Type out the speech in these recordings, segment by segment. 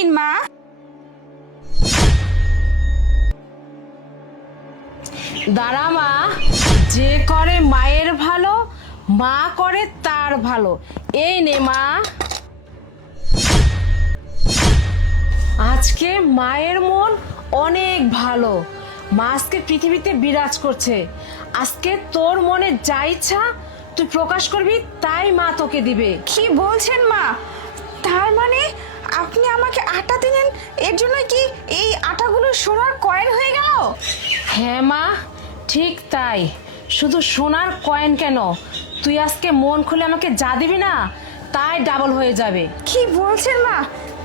নিন মা। দাঁড়া মা, যে করে মায়ের ভালো মা করে তার ভালো। এই নে মা, আজকে মায়ের মন অনেক ভালো। মা আজকে পৃথিবীতে বিরাজ করছে। আজকে তোর মনে যা ইচ্ছা তুই প্রকাশ করবি, তাই মা তোকে দিবে। কি বলছেন মা? তার মানে আপনি আমাকে আটা দিলেন, এর জন্য কি এই আটাগুলো সোনার কয়েন হয়ে গেল? হ্যাঁ মা, ঠিক তাই। শুধু সোনার কয়েন কেন, তুই আজকে মন খুলে আমাকে যা দিবি না তাই ডাবল হয়ে যাবে। কি বলছেন মা?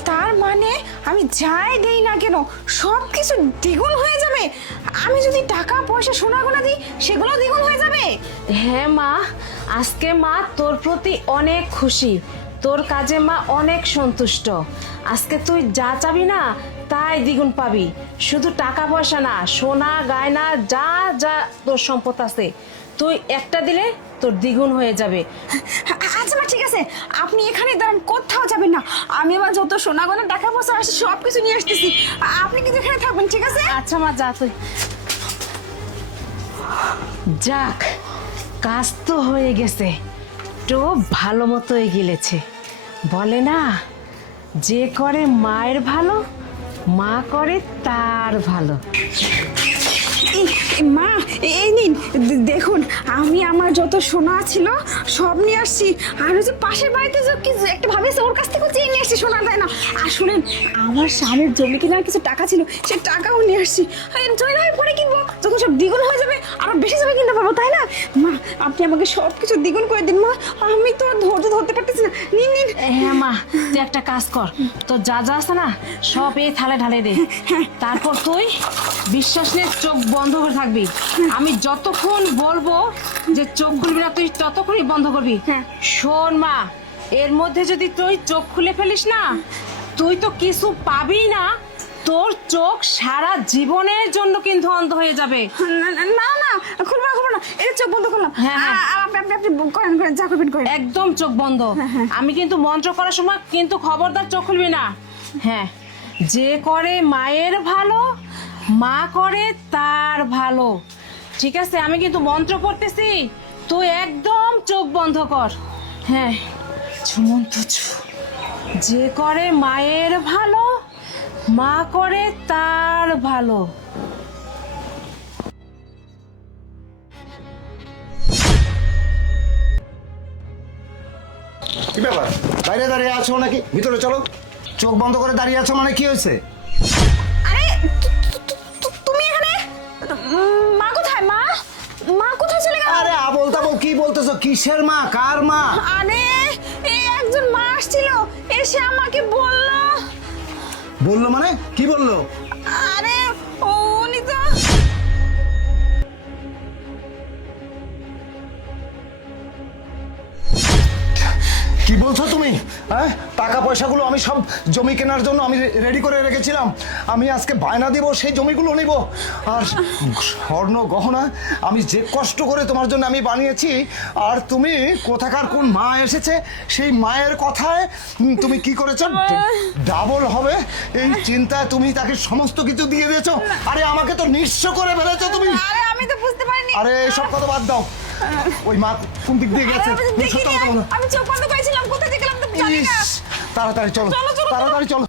তার মানে আমি যাই দেই না কেন সব কিছু দ্বিগুণ হয়ে যাবে? আমি যদি টাকা পয়সা সোনা গোনা দিই সেগুলো দ্বিগুণ হয়ে যাবে? হ্যাঁ মা, আজকে মা তোর প্রতি অনেক খুশি। তোর কাজে মা অনেক সন্তুষ্ট। আজকে তুই যা চাবি না তাই দ্বিগুণ পাবি। শুধু টাকা পয়সা না, সোনা গয়না যা যা তোর সম্পদ আছে তুই একটা দিলে তোর দ্বিগুণ হয়ে যাবে। আচ্ছা মা, ঠিক আছে, আপনি এখানে দাঁড়ান, কোথাও যাবেন না। আমি আমার যত সোনা গোনা টাকা পয়সা আসে সব কিছু নিয়ে আসতেছি। আপনি কিন্তু এখানে থাকবেন, ঠিক আছে? আচ্ছা মা, যা তুই। যাক, কাজ তো হয়ে গেছে, তো ভালো মতোই গিলেছে। বলে না, যে করে মায়ের ভালো মা করে তার ভালো। মা, এই নিন, দেখুন আমি আমার যত সোনা ছিল সব নিয়ে আসছি। আর ওই যে পাশের বাড়িতে যে একটা ভাবি আছে, ওর কাছ থেকে চেয়ে নিয়ে আসছি সোনা গয়না। আর শুনেন, আমার স্বামীর জমি কেনার কিছু টাকা ছিল, সে টাকাও নিয়ে আসছি। জমি না পরে কিনবো, যখন সব দ্বিগুণ হয়ে যাবে আরো বেশি জমি কিনতে পারবো, তাই না? মা, আপনি আমাকে সব কিছু দ্বিগুণ করে দিন মা, আমি তো ধৈর্য ধরতে পারতেছি না। নিন নিন। হ্যাঁ মা, তুই একটা কাজ কর, তোর যা যা আছে না সব এই থালে ঢালে দে। তারপর তুই বিশ্বাস নিয়ে চোখ বন্ধ করে থাকবি। আমি যতক্ষণ বলবো যে চোখ খুলবি না তুই ততক্ষণই বন্ধ করবি। শোন মা, এর মধ্যে যদি তুই চোখ খুলে ফেলিস না তুই তো কিছু পাবি না। তোর চোখ সারা জীবনের জন্য কিন্তু অন্ধ হয়ে যাবে। না না, খুলবো না খুলবো না, এই চোখ বন্ধ করলাম। হ্যাঁ, হ্যাঁ। আপনি করেন করেন, যা করবেন করেন। একদম চোখ বন্ধ। আমি কিন্তু মন্ত্র করার সময় কিন্তু খবরদার চোখ খুলবি না। হ্যাঁ, যে করে মায়ের ভালো মা করে তার ভালো। ঠিক আছে, আমি কিন্তু মন্ত্র পড়তেছি, তুই একদম চোখ বন্ধ কর। হ্যাঁ, ছুমন্ত ছু। যে করে মায়ের ভালো মা করে তার ভালো। কি ব্যাপার, বাইরে দাঁড়িয়ে আছো নাকি? ভিতরে চলো। চোখ বন্ধ করে দাঁড়িয়ে আছো মানে কি হয়েছে? আরে তুমি এখানে? মা কোথায়? মা, মা কোথায় চলে গেল? আরে আবোল তাবোল কি বলতেছো? কিসের মা, কার মা? আরে এই একজন মা আসছিল, এসে আমাকে বললো। বললো মানে কি বললো? আরে উনি তো কি বলছো তুমি? হ্যাঁ, টাকা পয়সাগুলো আমি সব জমি কেনার জন্য আমি রেডি করে রেখেছিলাম। আমি আজকে বায়না দিব, সেই জমিগুলো নিব। আর স্বর্ণ গহনা আমি যে কষ্ট করে তোমার জন্য আমি বানিয়েছি, আর তুমি কোথাকার কোন মা এসেছে সেই মায়ের কথায় তুমি কি করেছো? ডাবল হবে এই চিন্তায় তুমি তাকে সমস্ত কিছু দিয়ে দিয়েছো। আরে আমাকে তো নিঃস্ব করে ফেলেছো তুমি। আরে আমি তো বুঝতে পারিনি। আরে সব কথা বাদ দাও, ওই মা কোন দিক দিয়ে গেছে? দেখিনি, আমি চোখ বন্ধ করেছিলাম, কোথায় যে গেলাম তো জানি না। তাড়াতাড়ি চলো, চলো, চলো, চলো। তাড়াতাড়ি চলো।